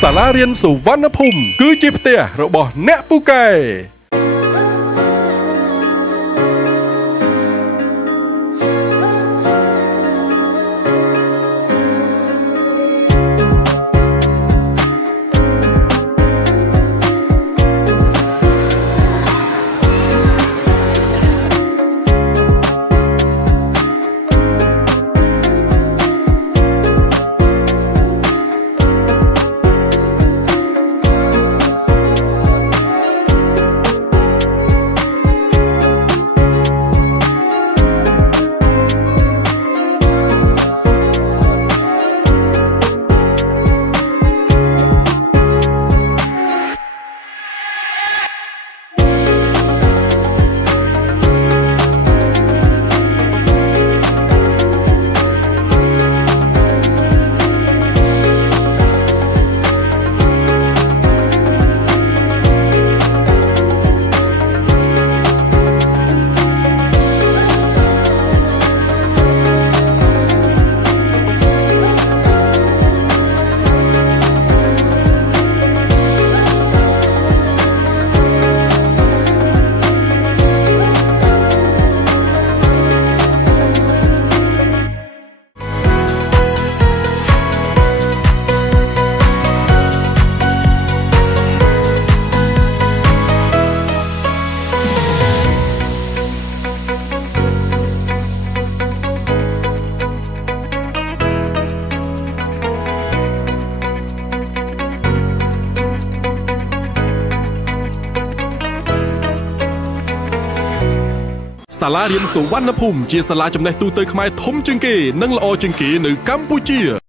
ศาลาเรียนสุวรรณภูมิคือจิบเตียระบอแนะปูไก่ศาลาเรียนสุวรรณภูมิជាសាលាចំណេះទូទៅខ្មែរធំជាងគេនិងល្អជាងគេនៅកម្ពុជា